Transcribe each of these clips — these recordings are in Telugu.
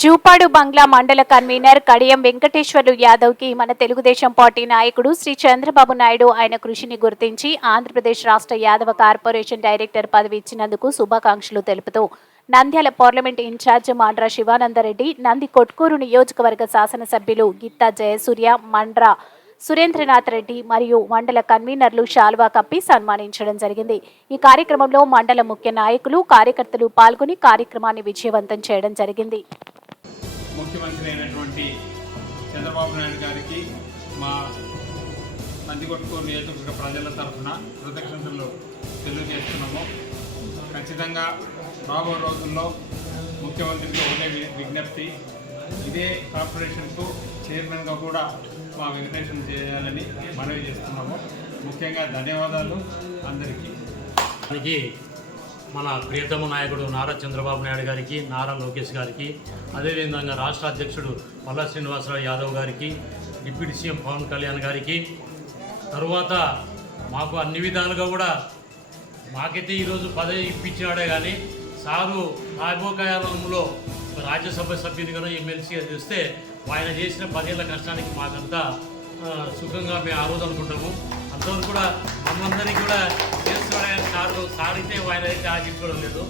జూపాడు బంగ్లా మండల కన్వీనర్ కడియం వెంకటేశ్వర్లు యాదవ్ కి మన తెలుగుదేశం పార్టీ నాయకుడు శ్రీ చంద్రబాబు నాయుడు ఆయన కృషిని గుర్తించి ఆంధ్రప్రదేశ్ రాష్ట్ర యాదవ కార్పొరేషన్ డైరెక్టర్ పదవి ఇచ్చినందుకు శుభాకాంక్షలు తెలుపుతూ నంద్యాల పార్లమెంట్ ఇన్ఛార్జ్ మాండ్రా శివానందరెడ్డి, నంది కొట్కూరు నియోజకవర్గ శాసనసభ్యులు గిత్తా జయసూర్య, మండ్రా సురేంద్రనాథ్ రెడ్డి మరియు మండల కన్వీనర్లు శాల్వా కప్పి సన్మానించడం జరిగింది. ఈ కార్యక్రమంలో మండల ముఖ్య నాయకులు, కార్యకర్తలు పాల్గొని కార్యక్రమాన్ని విజయవంతం చేయడం జరిగింది. ముఖ్యమంత్రి అయినటువంటి చంద్రబాబు నాయుడు గారికి మా నందికొట్కూరు నియోజకవర్గ ప్రజల తరఫున కృతజ్ఞతలు తెలియజేస్తున్నాము. ఖచ్చితంగా రాబో రోజుల్లో ముఖ్యమంత్రికి ఒకటే విజ్ఞప్తి, ఇదే కార్పొరేషన్కు చైర్మన్గా కూడా మా వెంకటేశ్వరం చేయాలని మనవి చేస్తున్నాము. ముఖ్యంగా ధన్యవాదాలు అందరికీ. మన ప్రియతమ నాయకుడు నారా చంద్రబాబు నాయుడు గారికి, నారా లోకేష్ గారికి, అదేవిధంగా రాష్ట్ర అధ్యక్షుడు పల్లా శ్రీనివాసరావు యాదవ్ గారికి, డిప్యూటీ సీఎం పవన్ కళ్యాణ్ గారికి, తరువాత మాకు అన్ని విధాలుగా కూడా మాకైతే ఈరోజు పదవి ఇప్పించినాడే కానీ సారు రాబోకాలంలో రాజ్యసభ సభ్యునిగా ఎమ్మెల్సీగా చేస్తే ఆయన చేసిన 10 ఏళ్ల కష్టానికి మాకంతా సుఖంగా మేము ఆ రోజు అనుకుంటాము. అంతవరకు కూడా మనందరికీ కూడా చేస్తున్నాడని సార్ అయితే ఆయన అయితే ఆశించుకోవడం లేదు.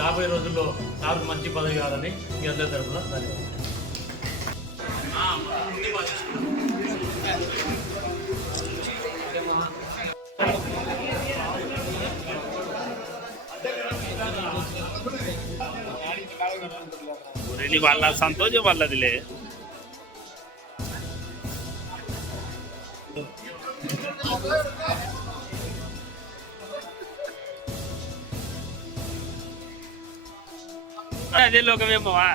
రాబోయే రోజుల్లో సార్కు మంచి పదవి కావాలని మీ అందరి తరఫున ధన్యవాదాలు. వాళ్ళ సంతోషం వాళ్ళదిలే. అదే లోకమేమోవా.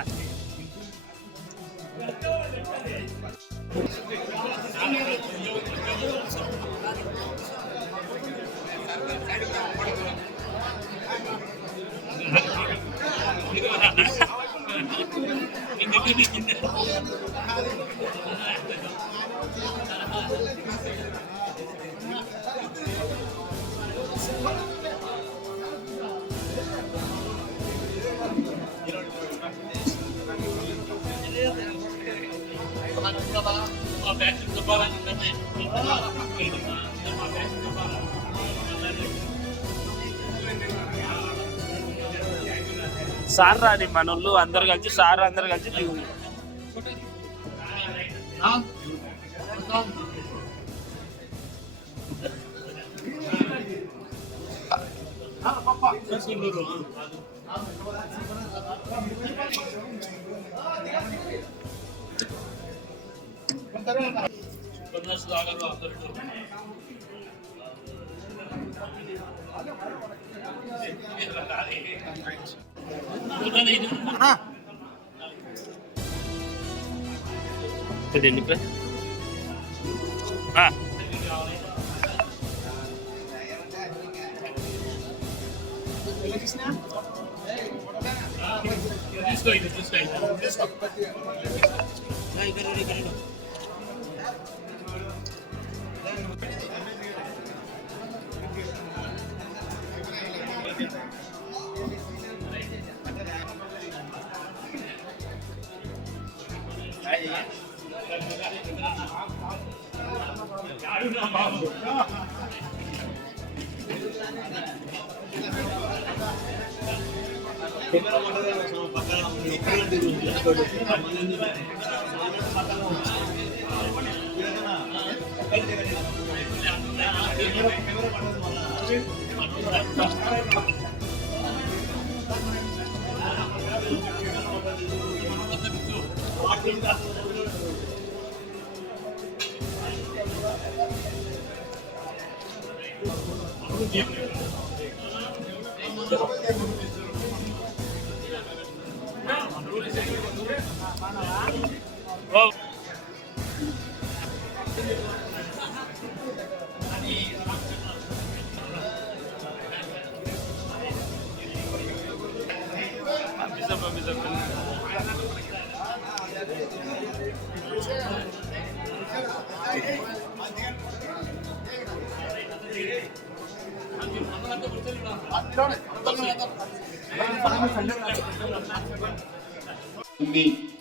సార్ రాని మనోళ్ళు అందరు కలిసి దిగు.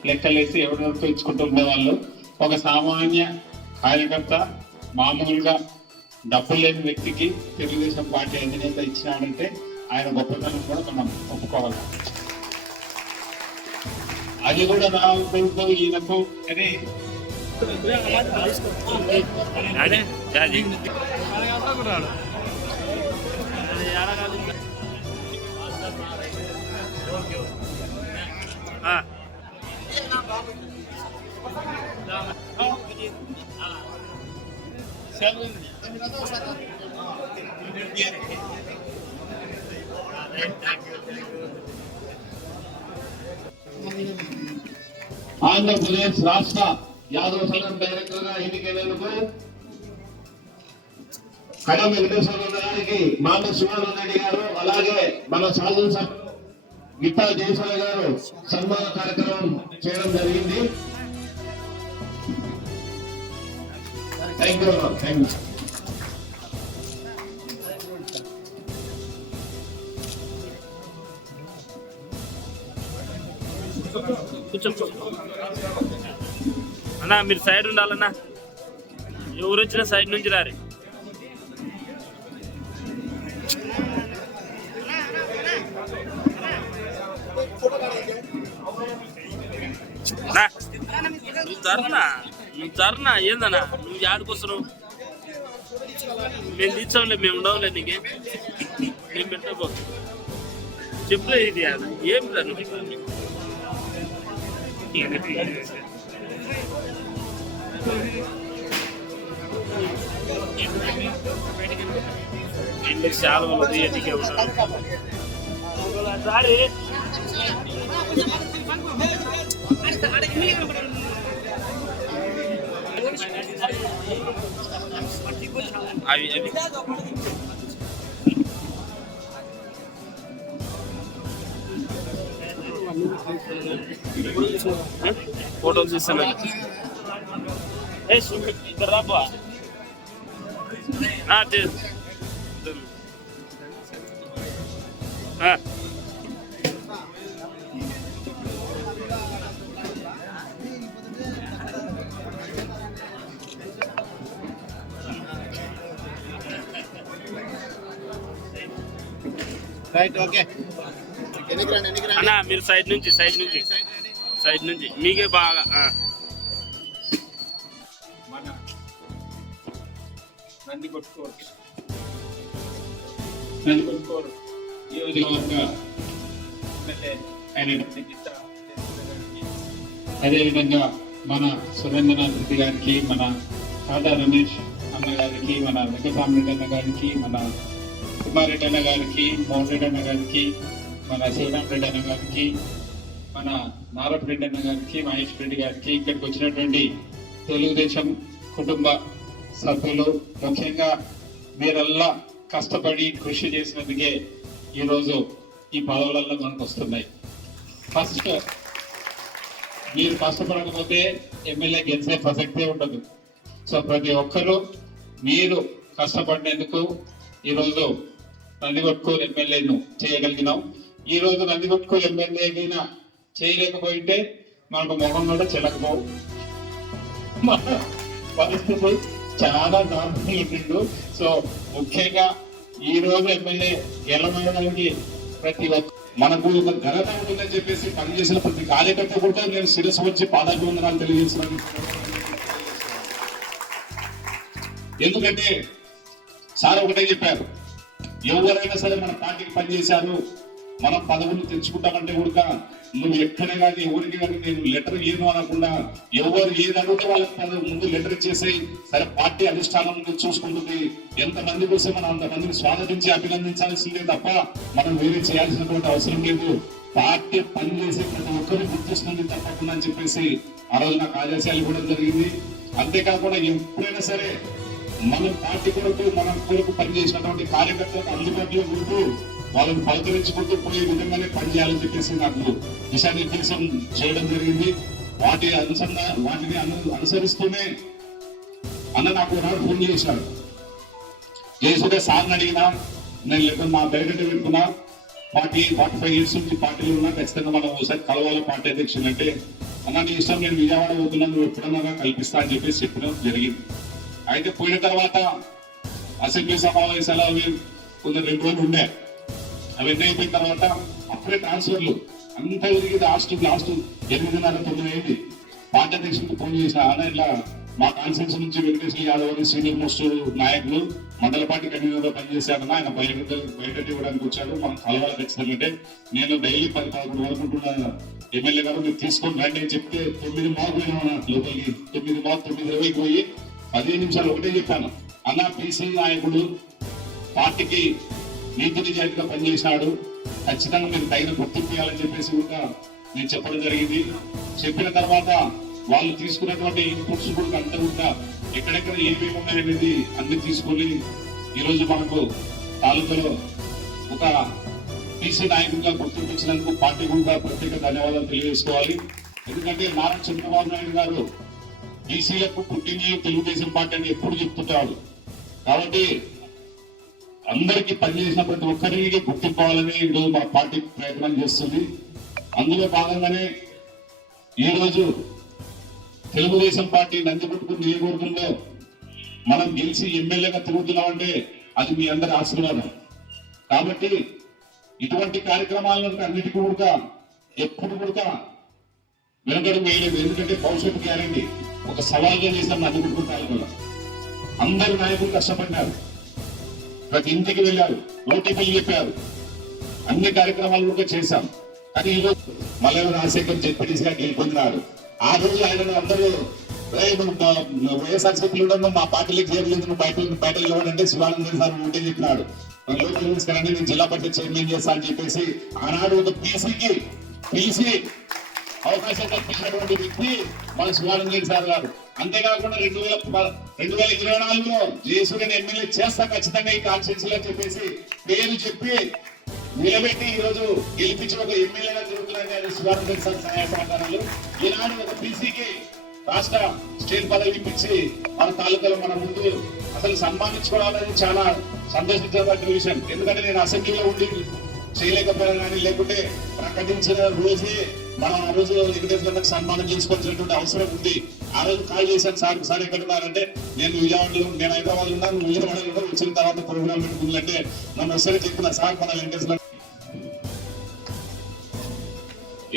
లెక్కలేసి ఎవరెవరితో ఇచ్చుకుంటూ ఉండేవాళ్ళు. ఒక సామాన్య కార్యకర్త మామూలుగా డబ్బులు లేని వ్యక్తికి తెలుగుదేశం పార్టీ అధినేత ఇచ్చినాడంటే ఆయన గొప్పతనం కూడా మనం ఒప్పుకోవాలి. అది కూడా నా కొడుకు ఈయనకు అని ఆంధ్రప్రదేశ్ రాష్ట్ర యాదవ సంఘం డైరెక్టర్ గా ఎన్నికైనందుకు కడం వెంకటేశ్వర గారికి మామ శివానంద రెడ్డి గారు, అలాగే మన శాసనసభ గిట్టా జయసూర్య గారు సన్మాన కార్యక్రమం చేయడం జరిగింది. Thank you. అన్నా మీరు సైడ్ ఉండాలన్నా, ఎవరు వచ్చినా సైడ్ నుంచి రారి. నువ్వు జరనా ఏందన్నా, నువ్వు ఆడుకొస్తున్నావు. మేము తీర్చాంలే, మేము ఉండవులే నీకే, నేను పెట్టబో చెప్పులే. ఇది ఏం రాను ఇంటికి చాలా ఉన్నది ఎన్నికే ఉంటారు. అవి ఫోటోలు తీస్తాను. ఇద్దరు రాబా రైట్, ఓకే అన్నా. మీరు సైడ్ నుంచి మీకే బాగా మన నందికొట్కూరు నియోజకవర్గ ఎమ్మెల్యే అయినటువంటి గిట్టా గారికి, అదేవిధంగా మన సురేంద్రనాథ్ రెడ్డి గారికి, మన టాటా రమేష్ అన్న గారికి, మన వెంకటరామరెడ్డి అన్న గారికి, మన కుమారెడ్డి అన్న గారికి, మోహన్ రెడ్డి అన్న గారికి, మన శివరాం రెడ్డి అన్న గారికి, మన నారప్ రెడ్డి అన్న గారికి, మహేష్ రెడ్డి గారికి, ఇక్కడికి వచ్చినటువంటి తెలుగుదేశం కుటుంబ సభ్యులు, ముఖ్యంగా మీరల్లా కష్టపడి కృషి చేసినందుకే ఈరోజు ఈ పదవులలో మనకు వస్తున్నాయి. ఫస్ట్ మీరు కష్టపడకపోతే ఎమ్మెల్యే గెలిచే ప్రసక్తే ఉండదు. సో ప్రతి ఒక్కరూ మీరు కష్టపడినందుకు ఈరోజు నందికొట్కూరు ఎమ్మెల్యేను చేయగలిగినాం. ఈ రోజు నందికొట్కూరు ఎమ్మెల్యేగా చేయలేకపోయింటే మనకు మొహం కూడా చెల్లకపోవు. మన పరిస్థితి చాలా దారుణంగా ఉండిండు. సో ముఖ్యంగా ఈ రోజు ఎమ్మెల్యే గెలవడానికి ప్రతి ఒక్క మనకు ఒక ఘనత ఉంటుందని చెప్పేసి పనిచేసిన ప్రతి కార్యకర్త కూడా నేను శిరస్సు వచ్చి పాదాభివందనాలు తెలియజేస్తున్నాను. ఎందుకంటే సార్ ఒకటే చెప్పారు, ఎవరైనా సరే మన పార్టీకి పనిచేశారు, మనం పదవులు తెచ్చుకుంటామంటే కూడా నువ్వు ఎక్కడే కానీ ఎవరికి కానీ నేను లెటర్ ఇయ్యను అనకుండా ఎవరు ఏది అడిగితే వాళ్ళకి ముందు లెటర్ ఇచ్చేసి సరే పార్టీ అధిష్టానం చూసుకుంటుంది. ఎంతమంది కోసం మనం అంతమందిని స్వాగతించి అభినందించాల్సిందే తప్ప మనం వేరే చేయాల్సినటువంటి అవసరం లేదు. పార్టీ పనిచేసి ప్రతి ఒక్కరిని గుర్తిస్తుంది తప్పకుండా అని చెప్పేసి ఆ రోజు నాకు ఆదేశాలు ఇవ్వడం జరిగింది. అంతేకాకుండా ఎప్పుడైనా సరే మనం పార్టీ కొరకు మనం కొరకు పనిచేసినటువంటి కార్యకర్తలకు అందుబాటులో ఉంటూ వాళ్ళని పలకరించుకుంటూ పోయే విధంగానే పనిచేయాలని చెప్పేసి నాకు దిశానిర్దేశం చేయడం జరిగింది. వాటిని అనుసరిస్తూనే అన్న నాకు ఒకనాడు ఫోన్ చేశాడు. జయసూర్య సార్ని అడిగినా, నేను లేకుండా నా డైరెక్ట్ పెట్టుకున్నా, 45 years నుంచి పార్టీలో ఉన్నా, ఖచ్చితంగా మనం ఒకసారి కలవాలి పార్టీ అధ్యక్షులు అంటే అన్న నీ ఇష్టం, నేను విజయవాడ పోతున్నాను, నువ్వు ఎప్పుడన్నా కల్పిస్తా అని చెప్పేసి చెప్పడం జరిగింది. అయితే పోయిన తర్వాత అసెంబ్లీ సమావేశాలు అవి కొంచెం 2 రోజులు ఉండే. అవన్నీ అయిపోయిన తర్వాత అప్పుడే ట్రాన్స్ఫర్లు అంతా తిరిగి లాస్ట్ 8:30-9 అయింది. పార్టీ అధ్యక్షుడికి ఫోన్ చేసిన, అన్న ఇట్లా మా కాన్ఫరెన్స్ నుంచి వెంకటేశ్వర యాదవ్ అని సీనియర్ మోస్ట్ నాయకులు మండల పార్టీ కన్వీనర్ గా పనిచేశారన్న, ఆయన బయట ఇవ్వడానికి వచ్చాడు, మనం కలవాలి ఖచ్చితంగా. అంటే నేను డైలీ 10-11 వరకు ఉంటున్నాను, ఎమ్మెల్యే గారు మీరు తీసుకొని రండి అని చెప్తే 9 మార్కు పోయినా లోపలికి. 9 మార్కు 9:20 పోయి 15 నిమిషాలు ఒకటే చెప్పాను, అన్న పీసీ నాయకుడు పార్టీకి నీతి నిజాయితీగా పనిచేశాడు, ఖచ్చితంగా మీరు తగిన గుర్తింపు ఇవ్వాలని చెప్పేసి కూడా నేను చెప్పడం జరిగింది. చెప్పిన తర్వాత వాళ్ళు తీసుకున్నటువంటి ఇన్పుట్స్ కూడా అంతా కూడా ఎక్కడెక్కడ ఏమేమి ఉన్నాయనేది అన్ని తీసుకొని ఈరోజు మనకు తాలూకాలో ఒక పీసీ నాయకుడిగా గుర్తింపు ఇచ్చినందుకు పార్టీ కూడా ప్రత్యేక ధన్యవాదాలు తెలియజేసుకోవాలి. ఎందుకంటే నారా చంద్రబాబు నాయుడు గారు బీసీలకు పుట్టిన తెలుగుదేశం పార్టీ అని ఎప్పుడు చెప్తుంటాడు. కాబట్టి అందరికీ పనిచేసిన ప్రతి ఒక్కరికి గుర్తింపాలని ఈరోజు మా పార్టీ ప్రయత్నం చేస్తుంది. అందులో భాగంగానే ఈరోజు తెలుగుదేశం పార్టీ నందికొట్టు నియోజకవర్గంలో మనం గెలిచి ఎమ్మెల్యేగా తిరుగుతున్నామంటే అది మీ అందరి ఆశీర్వాదం. కాబట్టి ఇటువంటి కార్యక్రమాలను అన్నిటికీ కూడా ఎప్పుడు కూడా వెనకడం వేయలేదు. ఎందుకంటే భవిష్యత్తు గ్యారంటీ ఒక సవాల్గా చేశాం నందికొట్టు తాలూకాలో. అందరు నాయకులు కష్టపడ్డారు, ప్రతి ఇంటికి వెళ్ళారు, ఓటీపీలు చెప్పారు, అన్ని కార్యక్రమాలు కూడా చేశాం. కానీ ఈరోజు మల్లెల రాజశేఖర్ జెడ్పీటీసీగా గెలుపొందినారు. ఆ రోజు ఆయన అందరూ వైఎస్ఆర్సీపీలో ఉండడం మా పార్టీలకు చేరలేదు, నువ్వు బయటలు ఇవ్వడంటే శివానంద సార్ ఉంటే చెప్పినాడు. లోకల్ తీసుకురండి, నేను జిల్లా పరిషత్ చైర్మన్ చేస్తా అని చెప్పేసి ఆనాడు ఒక పీసీకి పిలిచి అవకాశం కల్పించినటువంటి వ్యక్తి మన శివానంద సార్ గారు. అంతేకాకుండా 2024లో జయసూర్యని ఎమ్మెల్యే చేస్తా ఖచ్చితంగా ఈ కాన్స్టిట్యూన్సీలో చెప్పేసి పేరు చెప్పి నిలబెట్టి ఈ రోజు గెలిపించి ఒక ఎమ్మెల్యేగా జరుగుతున్నాయి శివానంద సార్ సహాయ సహకారాలు. ఈనాడు ఒక పీసీకి రాష్ట్ర స్టేట్ పదవి ఇప్పించి మన తాలూకాలో మన ముందు అసలు సన్మానించుకోవాలని చాలా సంతోషించబడ్డ విషయం. ఎందుకంటే నేను అసెంబ్లీలో ఉండి చేయలేకపోయాను, కానీ లేకుంటే ప్రకటించిన రోజే మనం ఆ రోజు వెంకటేశ్వర సన్మానం చేసుకోవాల్సినటువంటి అవసరం ఉంది. ఆ రోజు కాల్ చేశాను, సార్ ఎక్కడ ఉన్నారంటే నేను విజయవాడలో, నేను హైదరాబాద్ ఉన్నాను, విజయవాడలో వచ్చిన తర్వాత ప్రోగ్రామ్ పెట్టుకుందంటే నన్ను ఒకసారి చెప్పిన సార్ మన వెంకటేశ్వర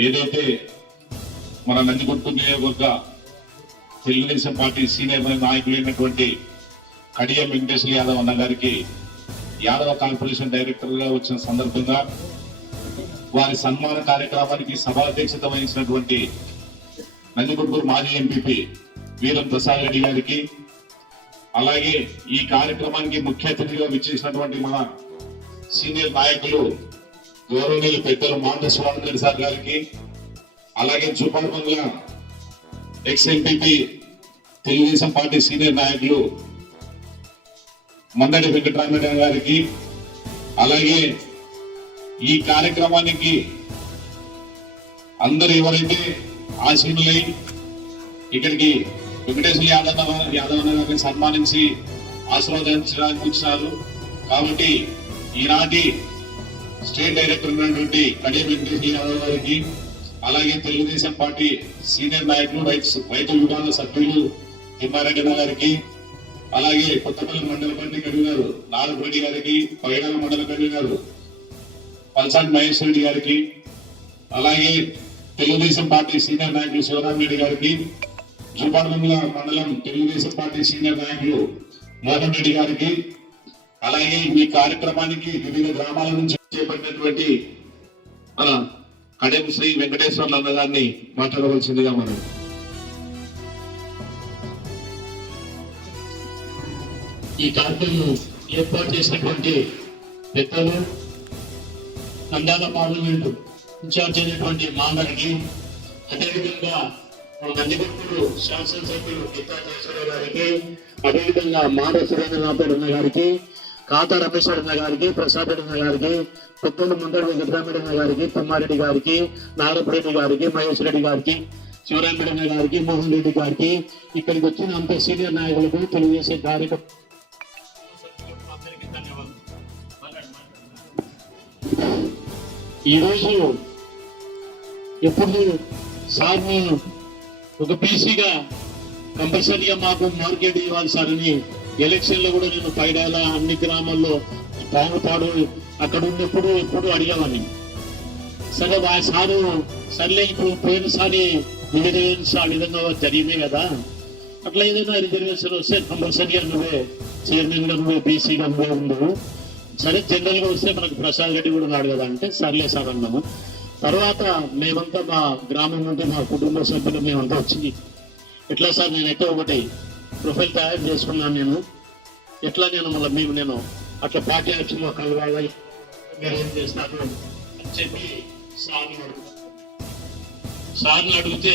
ఏదైతే మన నందికొట్టు నియోజకవర్గ తెలుగుదేశం పార్టీ సీనియర్ నాయకులైనటువంటి కడియం వెంకటేశ్వర యాదవ్ అన్న గారికి యాదవ కార్పొరేషన్ డైరెక్టర్ గా వచ్చిన సందర్భంగా వారి సన్మాన కార్యక్రమానికి సభాధ్యక్షత వహించినటువంటి నందికొట్కూరు మాజీ ఎంపీపీ వీరం ప్రసాద్ రెడ్డి గారికి, అలాగే ఈ కార్యక్రమానికి ముఖ్య అతిథిగా విచ్చేసినటువంటి మన సీనియర్ నాయకులు గౌరవనీయులు పెద్దలు మాండ శివానంద సార్ గారికి, అలాగే Jupadu Bungalow ex MPP Telugu Desam party senior నాయకులు మందడి వెంకటరామరెడ్డి గారికి, అలాగే ఈ కార్యక్రమానికి అందరూ ఎవరైతే ఆశీనులై ఇక్కడికి వెంకటేశ్వర యాదవ్ గారిని సన్మానించి ఆశీర్వదించడానికి వచ్చినారు. కాబట్టి ఈనాటి స్టేట్ డైరెక్టర్ ఉన్నటువంటి కడియం వెంకటేశ్వర యాదవ్ గారికి, అలాగే తెలుగుదేశం పార్టీ సీనియర్ నాయకులు రైతు విభాగ సభ్యులు తిమ్మారెడ్డి గారికి, అలాగే కొత్తపల్లి మండల పార్టీ కన్వీనర్ నాగరెడ్డి గారికి, పైడాల మండల కన్వీనర్ పల్సాటి మహేష్ రెడ్డి గారికి, అలాగే తెలుగుదేశం పార్టీ సీనియర్ నాయకులు శివరామరెడ్డి గారికి, జూపాడుబంగ్ల మండలం తెలుగుదేశం పార్టీ సీనియర్ నాయకులు మోహన్ రెడ్డి గారికి, అలాగే ఈ కార్యక్రమానికి వివిధ గ్రామాల నుంచి చేపట్టినటువంటి మన కడెం శ్రీ వెంకటేశ్వర్లు అన్న గారిని మాట్లాడవలసిందిగా మనం. ఈ కార్యక్రమం ఏర్పాటు చేసినటువంటి పెద్దలు, నంద్యాల పార్లమెంటు ఇన్ఛార్జ్ అయినటువంటి మాంగారికి, అదేవిధంగా నందికొట్టు శాసనసభ్యులు గీతా జయసూర్య గారికి, అదేవిధంగా మాడ సురేంద్రనాథ్ అన్న గారికి, ఖాతా రమేష్ అన్న గారికి, ప్రసాద్ అన్న గారికి, కొత్తూరు ముందడి వెంకటరామరెడ్డి గారికి, తిమ్మారెడ్డి గారికి, నాగరెడ్డి గారికి, మహేష్ రెడ్డి గారికి, శివరామరెడ్డి గారికి, మోహన్ రెడ్డి గారికి, ఇక్కడికి వచ్చిన అంత సీనియర్ నాయకులకు, తెలుగుదేశం కార్యకర్తలు ఈరోజు ఎప్పుడు సార్ని ఒక బీసీగా కంపల్సరీగా మాకు మార్కెట్ ఇవ్వాలి సార్ అని ఎలక్షన్లో కూడా నేను పైడాల అన్ని గ్రామాల్లో పావుపాడు అక్కడ ఉన్నప్పుడు ఎప్పుడు అడిగేవాడిని. సరే సారు సర్లే ఇప్పుడు పోయినసారి రిజర్వేషన్స్ ఆ విధంగా జరిగినాయి కదా, అట్లా ఏదైనా రిజర్వేషన్ వస్తే కంపల్సరీగా నువ్వే చైర్మన్ గా నువ్వే బీసీగా నువ్వే ఉండవు, సరే జనరల్ గా వస్తే మనకు ప్రసాద్ రెడ్డి కూడా ఉన్నాడు కదా అంటే సర్లే సార్ అన్నాము. తర్వాత మేమంతా మా గ్రామం నుండి మా కుటుంబ సభ్యులు మేమంతా వచ్చి ఎట్లా సార్ నేనైతే ఒకటి ప్రొఫైల్ తయారు చేసుకున్నాను, నేను ఎట్లా నేను అట్లా పార్టీ యాక్షన్ కలవాలి మీరు ఏం చేస్తారు అని చెప్పి సార్ని అడిగితే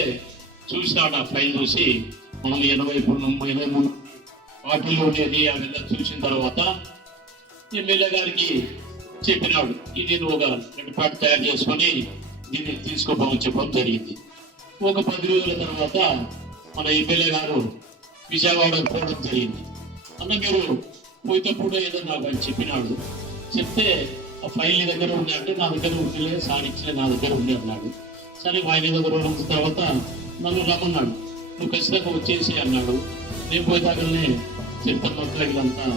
చూసినాడు ఆ ఫైల్ చూసి మనం 83 పార్టీలో ఉండేది అదంతా చూసిన తర్వాత ఎమ్మెల్యే గారికి చెప్పినాడు ఇది నువ్వు ఒక రెడ్డిపాటు తయారు చేసుకొని దీన్ని తీసుకోపోమని చెప్పడం జరిగింది. ఒక 10 రోజుల తర్వాత మన ఎమ్మెల్యే గారు విజయవాడకు పోవడం జరిగింది. అన్న మీరు పోయేటప్పుడు ఏదో నాకు అని చెప్పినాడు, చెప్తే ఆ ఫైల్ నీ దగ్గర ఉంది అంటే నా దగ్గర ఉండలే సార్ ఇచ్చలే నా దగ్గర ఉంది అన్నాడు. సరే ఆయన దగ్గర ఉన్న తర్వాత నన్ను రమ్మన్నాడు, నువ్వు ఖచ్చితంగా వచ్చేసి అన్నాడు. నేను పోయేదాకనే చెప్తాను మొత్తం వీళ్ళంతా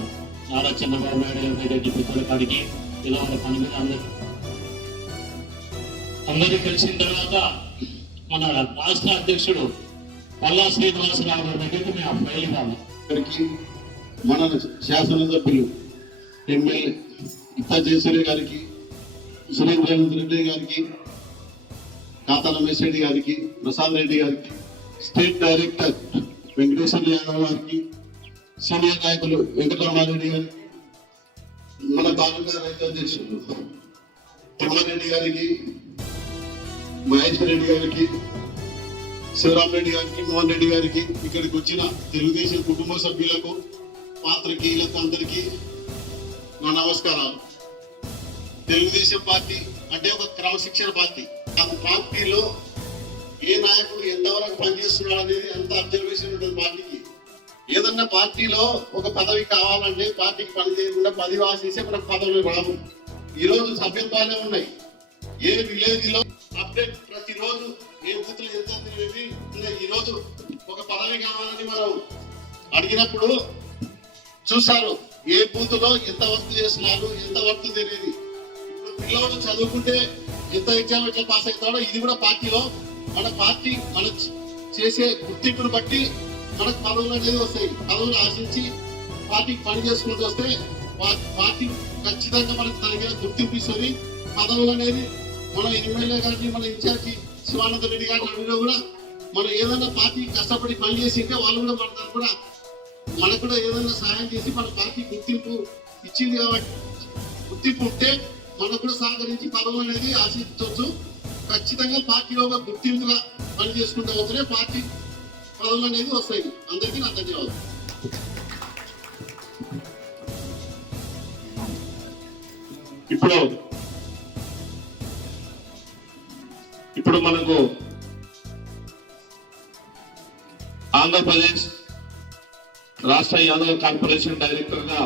నారా చంద్రబాబు నాయుడు గారి దగ్గర పెద్దల కాడికి ఇలా ఉన్న పని మీద అందరూ కలిసిన తర్వాత మన రాష్ట్ర అధ్యక్షుడు పల్లా శ్రీనివాసరావు గారి దగ్గరికి మేము ఆ ఫైల్ కావాలి. మన శాసనసభ్యులు ఎమ్మెల్యే ఇత్తా జయసూర్య గారికి, సురేంద్ర రెడ్డి గారికి, కాతా రమేష్ రెడ్డి గారికి, ప్రసాద్ రెడ్డి గారికి, స్టేట్ డైరెక్టర్ వెంకటేశ్వర యాదవ్ గారికి, సీనియర్ నాయకులు వెంకటరమారెడ్డి గారికి, మన తాలూకా రైతు అధ్యక్షులు తిమ్మారెడ్డి గారికి, మహేశ్వర్ రెడ్డి గారికి, శివరామ్ రెడ్డి గారికి, మోహన్ రెడ్డి గారికి, ఇక్కడికి వచ్చిన తెలుగుదేశం కుటుంబ సభ్యులకు, పాత్రికేయులకు అందరికీ నా నమస్కారాలు. తెలుగుదేశం పార్టీ అంటే ఒక క్రమశిక్షణ పార్టీ. ఆ పార్టీలో ఏ నాయకుడు ఎంతవరకు పనిచేస్తున్నాడు అనేది అంత అబ్జర్వేషన్ ఉంటుంది పార్టీకి. ఏదన్నా పార్టీలో ఒక పదవి కావాలంటే పార్టీకి పని చేయకుండా పదవి ఆశిస్తే మనకు పదవులు రావు. ఈరోజు సభ్యత్వాలే ఉన్నాయి. ఏ విలేజ్ లో అప్డేట్ ప్రతిరోజు ఏ బూతులు ఎంత తిరిగి ఈరోజు ఒక పదవి కావాలని మనం అడిగినప్పుడు చూస్తారు ఏ బూత్ లో ఎంత వర్క్ చేస్తున్నారు, ఎంత వర్క్ తెలియదు. ఇప్పుడు పిల్లలు చదువుకుంటే ఎంత ఎగ్జామ్ ఎట్లా పాస్ అవుతాడో ఇది కూడా పార్టీలో మన పార్టీ మన చేసే గుర్తింపును బట్టి మనకు పదవులు అనేది వస్తాయి. పదవులు ఆశించి పార్టీకి పని చేసుకుంటూ వస్తే పార్టీ ఖచ్చితంగా మనకు తగిన గుర్తింపు ఇస్తుంది. పదవులు అనేది మన ఎమ్మెల్యే గారిని మన ఇన్ఛార్జి శివానంద రెడ్డి గారిని అడిగినా కూడా మనం ఏదైనా పార్టీ కష్టపడి పని చేసింటే వాళ్ళు కూడా మన తరఫున కూడా మనకు కూడా ఏదైనా సహాయం చేసి మన పార్టీ గుర్తింపు ఇచ్చింది కాబట్టి గుర్తింపు ఉంటే మనకు కూడా సహకరించి పదవులు అనేది ఆశించవచ్చు. ఖచ్చితంగా పార్టీలో ఒక గుర్తింపుగా పని చేసుకుంటూ వస్తేనే పార్టీ పదవులు అనేది వస్తాయి. అందరికీ నా ధన్యవాదాలు. ఇప్పుడు మనకు ఆంధ్రప్రదేశ్ రాష్ట్ర యాదవ్ కార్పొరేషన్ డైరెక్టర్ గా